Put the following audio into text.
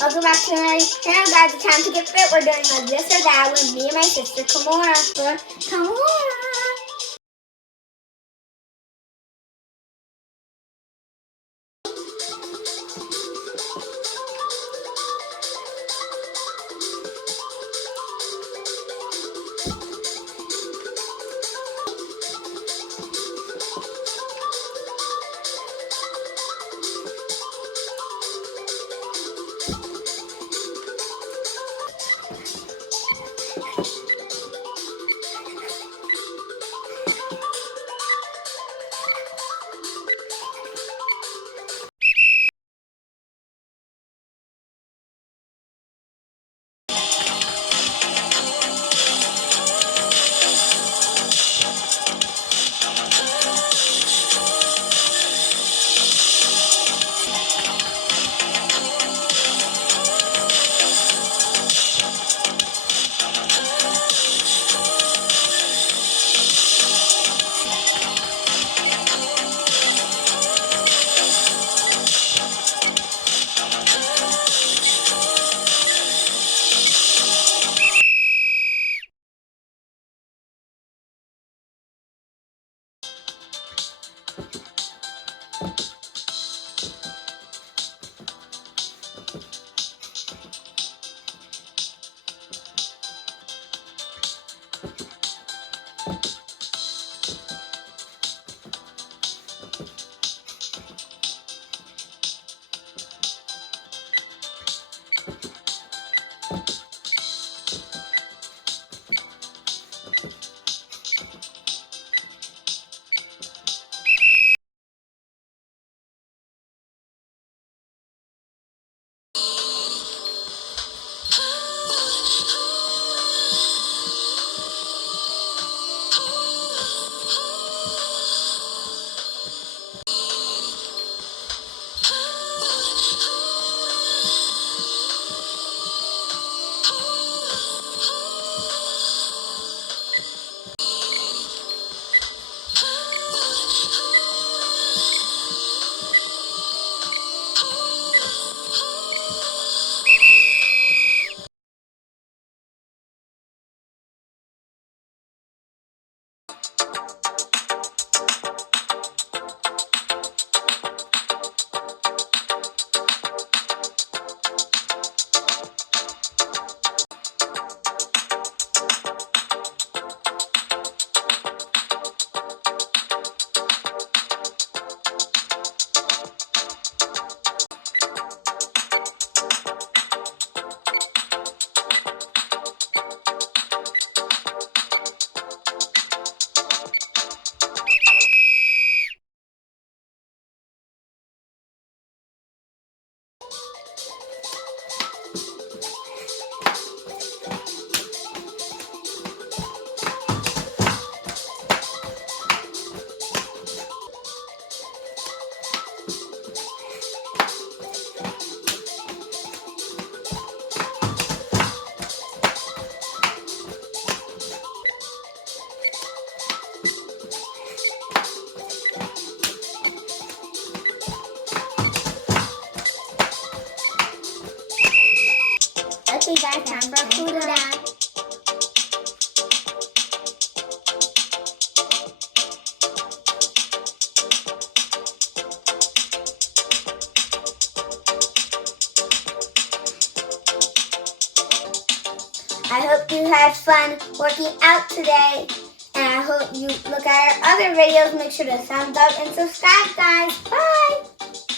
Welcome back to my channel, guys. It's time to get fit. We're doing a this or that with me and my sister, Kamora. Kamora. Okay, guys, time for cool down. I hope you had fun working out today, and I hope you look at our other videos. Make sure to thumbs up and subscribe, guys. Bye!